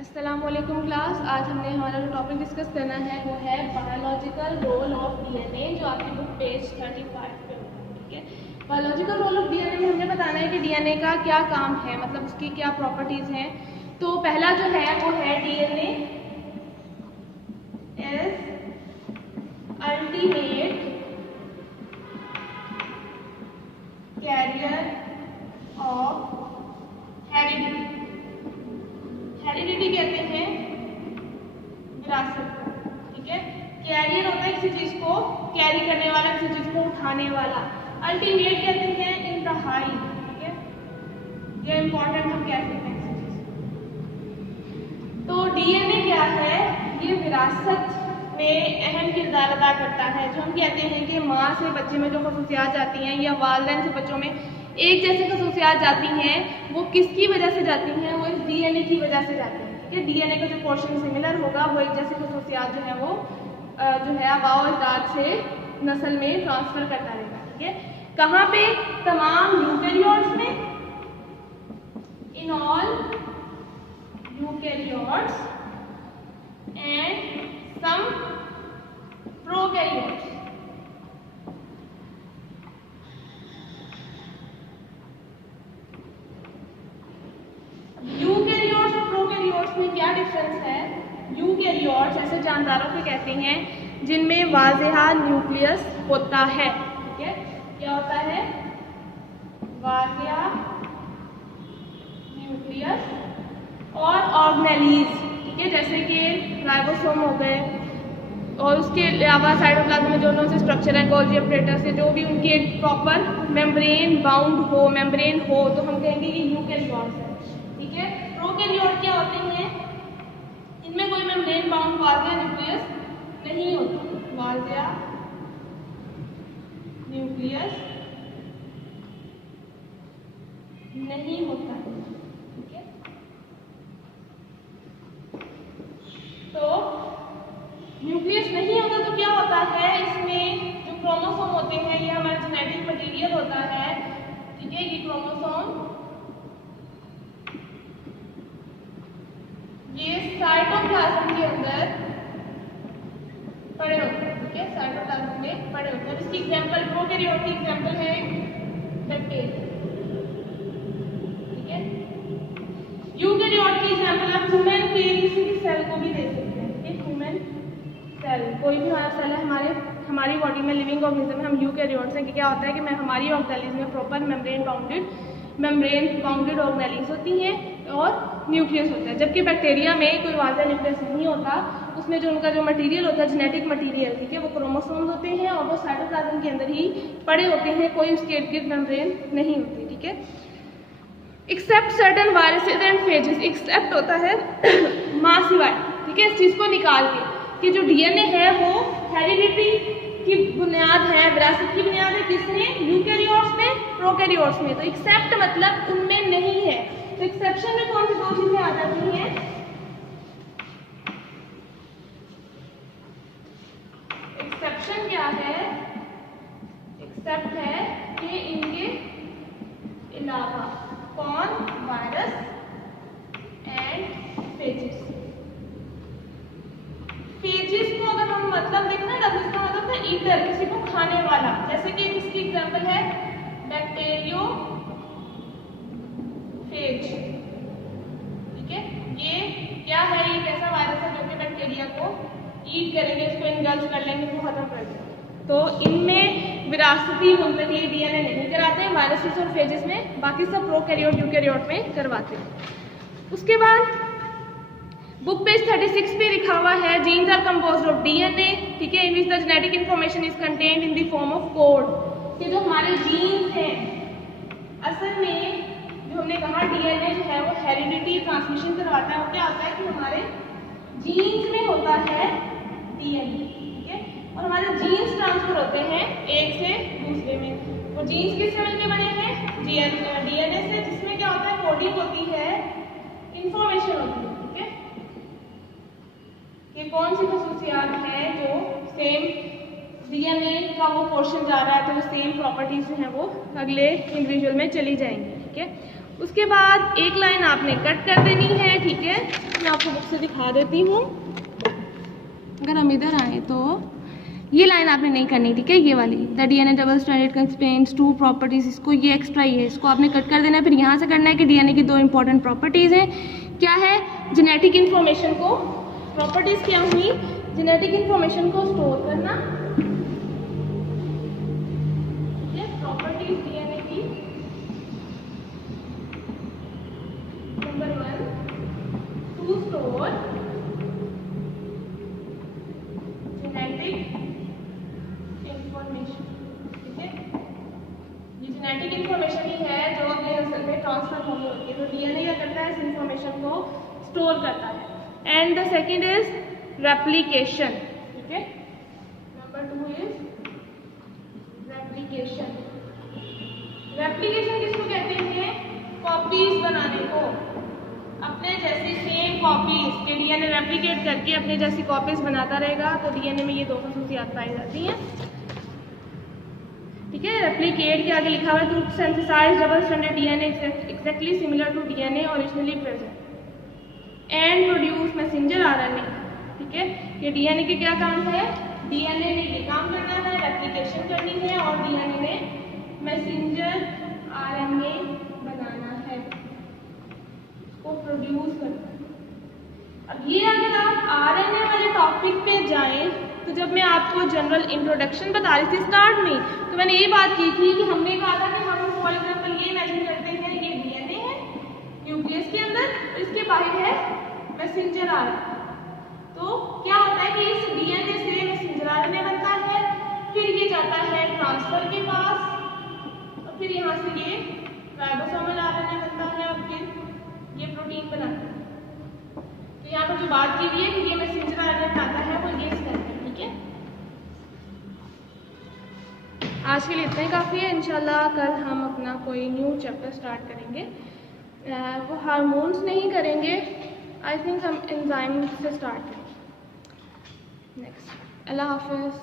अस्सलामुअलैकुम क्लास। आज हमने हमारा जो टॉपिक डिस्कस करना है वो है बायोलॉजिकल रोल ऑफ डीएनए, जो आपकी बुक पेज 35 पे होगा। ठीक है, बायोलॉजिकल रोल ऑफ डीएनए में हमने बताना है कि डीएनए का क्या काम है, मतलब उसकी क्या प्रॉपर्टीज हैं। तो पहला जो है वो है DNA is ultimate carrier of heredity. Heredity कहते हैं विरासत को। ठीक है, कैरियर होता है किसी चीज को कैरी करने वाला, किसी चीज को उठाने वाला। अल्टीमेट कहते हैं इंतहाई। ठीक है, ये इंपॉर्टेंट हम कह सकते हैं किसी चीज। तो डीएनए क्या है? ये विरासत में अहम किरदार अदा करता है। जो हम कहते हैं कि माँ से बच्चे में जो खसूसियात जाती हैं या वालिदैन से बच्चों में एक जैसे खसूसियात जाती हैं, वो किसकी वजह से जाती हैं? वो इस डीएनए की वजह से जाती हैं। ठीक है, डीएनए का जो पोर्शन सिमिलर होगा वो एक जैसे खसूसियात जो है वो जो है आबाओ अजदाद से नस्ल में ट्रांसफर करता रहेगा। ठीक है, कहाँ पे? तमाम यूकेरियोट्स में, in all eukaryotes and some prokaryotes. Eukaryotes और प्रोकैरियोट्स में क्या डिफरेंस है? यूकेरियोट्स ऐसे जानदारों को कहते हैं जिनमें वाज़ेहा न्यूक्लियस होता है। ठीक है, क्या होता है? वाज़ेहा न्यूक्लियस और ऑर्गेनेलीज। ठीक है, जैसे कि राइबोसोम हो गए, और उसके अलावा साइटोप्लाज्म में जो उनसे स्ट्रक्चर है, गोल्गी अपरेटस से जो भी उनके प्रॉपर मेम्ब्रेन बाउंड हो, मेम्ब्रेन हो, तो हम कहेंगे कि यूकेरियोट्स है। ठीक है, प्रोकैरियोट क्या होते हैं? इनमें कोई मेम्ब्रेन बाउंड वाज़ेहा न्यूक्लियस नहीं होता। वाज़ेहा न्यूक्लियस नहीं होता। ठीक है, तो न्यूक्लियस नहीं होता तो क्या होता है? इसमें जो क्रोमोसोम होते हैं, ये हमारा जेनेटिक मटेरियल होता है। ठीक है, ये क्रोमोसोम ये साइटोप्लाज्म के अंदर पड़े होते हैं। ठीक है, साइटोप्लाज्म में पड़े होते हैं। इसकी एग्जांपल, प्रोकैरियोट की एग्जांपल है बैक्टीरिया। ठीक है, यूकेरियोट की एग्जांपल आप ह्यूमन के किसी भी सेल को भी दे सकते हैं। ठीक है, ह्यूमन सेल, कोई भी हमारा सेल है हमारी बॉडी में, लिविंग ऑर्गेनिज्म में, हम यूकेरियोट्स हैं। कि क्या होता है कि हमारी ऑर्गेनेलिज में प्रॉपर मेम्ब्रेन बाउंडेड ऑर्गेनेलिज होती हैं और न्यूक्लियस होता है। जबकि बैक्टीरिया में कोई वाज़ेहा न्यूक्लियस नहीं होता। उसमें जो उनका जो मटेरियल होता है, जेनेटिक मटेरियल, ठीक है, वो क्रोमोसोम्स होते हैं और वो साइटोप्लाज्म के अंदर ही पड़े होते हैं, कोई उसके इर्द गिर्द मेम्ब्रेन नहीं होती। ठीक है, except certain viruses and phages, except होता है माँ सिवाय। ठीक है, इस चीज़ को निकाल के कि जो डीएनए है वो हेरिडिटी की बुनियाद है, विरासत की बुनियाद है। किसमें? यूकेरियोट्स में, प्रोकैरियोट्स में। तो एक्सेप्ट मतलब उनमें नहीं है। तो एक्सेप्शन में कौन सी दो चीजें आ जाती हैं? एक्सेप्शन क्या है? एक्सेप्ट है कि इनके अलावा कौन? Virus and phases. फेजेस को अगर हम मतलब देखना है, इसका मतलब है ईटर, किसी को खाने वाला। जैसे कि इसकी एग्जांपल है बैक्टीरियो फेज। ठीक है, ये क्या है? ये कैसा वायरस है जो कि बैक्टीरिया को ईट करेंगे, इसको इंगल्फ कर लेंगे, इसको खत्म कर देंगे। तो इनमें विरासती मुंतकिल डीएनए नहीं कराते हैं वायरसेस और फेजेस में, बाकी सब प्रोकैरियोट यूकेरियोट में करवाते हैं। उसके बाद बुक पेज 36 पे लिखा हुआ है genes are composed of DNA. ठीक है, in which the genetic information is contained in the form of code. कि जो हमारे जीन्स हैं, असल में जो हमने कहा डीएनए जो है वो हेरिडिटी ट्रांसमिशन करवाता है। वो क्या होता है कि हमारे जीन्स में होता है डीएनए। ठीक है, और हमारे जीन्स ट्रांसफर होते हैं एक से दूसरे में। वो जीन्स किससे मिलकर बने हैं? डीएनए से, जिसमें क्या होता है? कोडिंग होती है, इंफॉर्मेशन होती है। ठीक है, कि कौन सी खसूसियात है जो सेम डीएनए का वो पोर्शन जा रहा है, तो सेम प्रॉपर्टीज जो है वो अगले इंडिविजुअल में चली जाएंगी। ठीक है, उसके बाद एक लाइन आपने कट कर देनी है, ठीक है। मैं आपको बुक से दिखा देती हूँ। अगर हम इधर आए तो ये लाइन आपने नहीं करनी, ठीक है। ये वाली the DNA double stranded constraints to properties, इसको ये एक्स्ट्रा ये इसको आपने कट कर देना है। फिर यहाँ से करना है कि डीएनए की 2 इंपॉर्टेंट प्रॉपर्टीज़ हैं। क्या है? जेनेटिक इन्फॉर्मेशन को, प्रॉपर्टीज़ क्या हुई? जेनेटिक इन्फॉर्मेशन को स्टोर करना, ठीक है। प्रॉपर्टीज डीएनए की number 1 to store genetic information, ठीक है। ये जेनेटिक इंफॉर्मेशन ही है जो अपने असल में ट्रांसफर होनी होती है। तो डीएनए क्या करता है? इस इंफॉर्मेशन को स्टोर करता है। And the second is replication, ठीक है। Number 2 is replication. रेप्लिकेशन किसको कहते हैं? कॉपीज बनाने को, अपने जैसी सेम कॉपीज के डीएनए रेप्लिकेट करके अपने जैसी कॉपीज बनाता रहेगा। तो डीएनए में ये 2 खसूसियात पाई जाती हैं, ठीक है। रेप्लिकेट के आगे लिखा हुआ है to synthesise double stranded DNA exactly similar to DNA originally present and produce messenger RNA, ठीक है। ये डीएनए के क्या काम है? डीएनए ने ये काम करना है, रेप्लिकेशन करनी है, और डीएनए ने मैसेंजर आरएनए बनाना है, को प्रोड्यूस करना है। अब ये अगर आप आरएनए वाले टॉपिक पे जाएं तो जब मैं आपको जनरल इंट्रोडक्शन बता रही थी स्टार्ट में, तो मैंने ये बात की थी कि हमने कहा था कि हम फॉर एग्जाम्पल ये इमेजिन करते हैं ये डीएनए है न्यूक्लियस के अंदर, तो इसके बाहर है मैसेंजर आरएनए। तो क्या होता है कि इस डीएनए से मैसेंजर आरएनए बनता है, फिर ये जाता है ट्रांसफर के पास, और फिर यहाँ से ये राइबोसोमल आरएनए बनता है, और फिर ये प्रोटीन बनाता है। तो यहाँ पर जो बात की हुई है कि ये मैसेंजर आरएनए बनाता है वो ये स्टेप है, ठीक है। आज के लिए इतना ही काफ़ी है। इंशाल्लाह कल हम अपना कोई न्यू चैप्टर स्टार्ट करेंगे। वो हार्मोन्स नहीं करेंगे, आई थिंक हम एंजाइम से स्टार्ट करेंगे नेक्स्ट। अल्लाह हाफिज़।